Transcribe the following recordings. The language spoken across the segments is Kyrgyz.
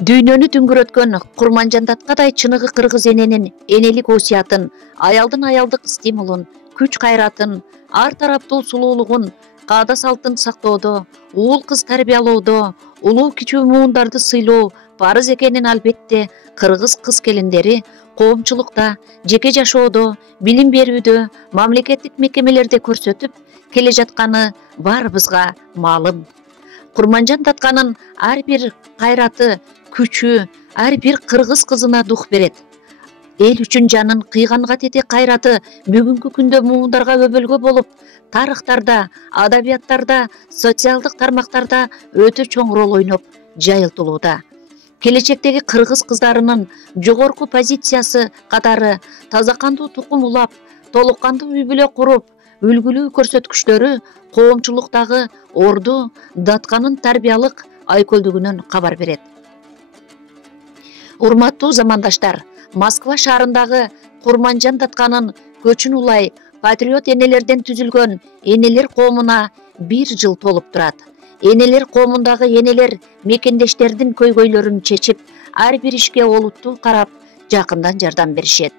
Дүйнөнү түңгүрөткөн Курманжан Даткадай чыныгы кыргыз эненин энелик осуятын, аялдын аялдык стимулун, күч кайратын, ар тараптуу сулуулугун, каада салтын сактоодо, уул кыз тарбиялоодо, улуу кичүү муундарды сыйлоо парыз экенин албетте кыргыз кыз келиндери коомчулукта, жеке жашоодо, билим берүүдө, мамлекеттик мекемелерде көрсөтүп келе жатканы баарыбызга маалым. Курманжан Датканын ар бир кайраты, күчү ар бир кыргыз кызына дух берет. Эл үчүн жанын кыйганга тете кайраты бүгүнкү күндө муундарга өбөлгө болуп, тарыхтарда, адабияттарда, социалдык тармактарда өтө чоң роль ойноп жайылтылууда. Келечектеги кыргыз кыздарынын жогорку позициясы катары таза кандуу тукум улап, толук кандуу үй бүлө куруп, үлгүлүү көрсөткүчтөрү коомчулуктагы орду Датканын тарбиялык айкөлдүгүнөн кабар берет. Урматтуу замандаштар, Москва шаарындагы Курманжан Датканын көчүн улай патриот энелерден түзүлгөн энелер коомуна 1 жыл толуп турат. Энелер коомундагы энелер мекендештердин көйгөйлөрүн чечип, ар бир ишке олуттуу карап, жакындан жардам беришет.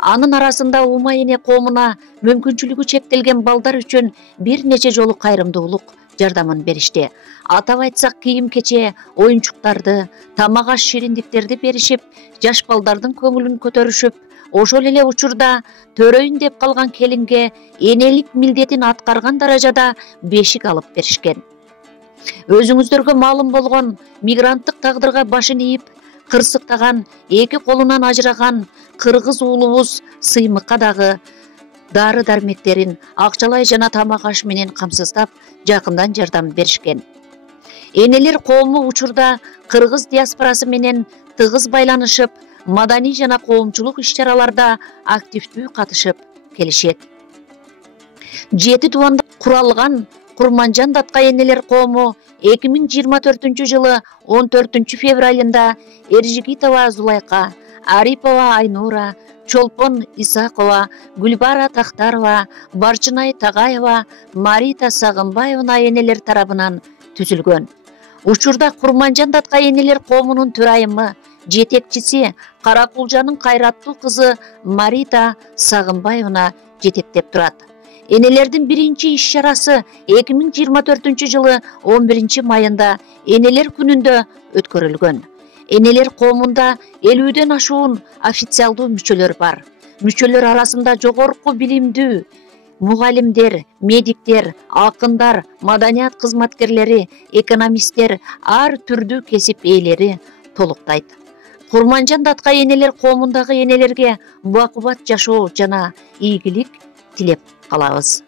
Анын арасында Ума эне коомуна мүмкүнчүлүгү чектелген балдар үчүн бир нече жолу кайрымдуулук жардамын беришти. Атап айтсак, кийим-кече, оюнчуктарды, тамак аш шириндиктерди беришип, жаш балдардын көңүлүн көтөрүшүп, ошол эле учурда төрөйүн деп калган келинге энелик милдетин аткарган даражада бешик алып беришкен. Өзүңүздөргө маалым болгон мигранттык тагдырга башын ийип, кырсыктаган, эки колунан ажыраган кыргыз уулубуз сыймыкка дагы дары дармектерин акчалай жана тамак аш менен камсыздап, жакындан жардам беришкен. Энелер коому учурда кыргыз диаспорасы менен тыгыз байланышып, маданий жана коомчулук иш-чараларда активдүү катышып келишет. 7 тубанда куралган Курманжан Датка энелер коому 2024 жылы 14 февралында Эржигитова Зулайка, Арипова Айнура, Чолпон Исакова, Гүлбара Тахтарова, Барчынай Тагаева, Марита Сагынбаевна энелер тарабынан түзүлгөн. Учурда Курманжан Датка энелер коомунун төрайымы, жетекчиси Каракулжанын кайраттуу кызы Марита Сагынбаевна жетектеп турат. Энелердин биринчи иш-чарасы 2024 жылы 11 майында энелер күнүндө өткөрүлгөн. Энелер коомунда 50ден ашуун официалдуу мүчөлөр бар. Мүчөлөр арасында жогорку билимдүү мугалимдер, медиктер, акындар, маданият кызматкерлери, экономисттер, ар түрдүү кесип ээлери толуктайт. Курманжан Датка энелер коомундагы энелерге бакубат жашоо жана ийгилик тилеп калабыз.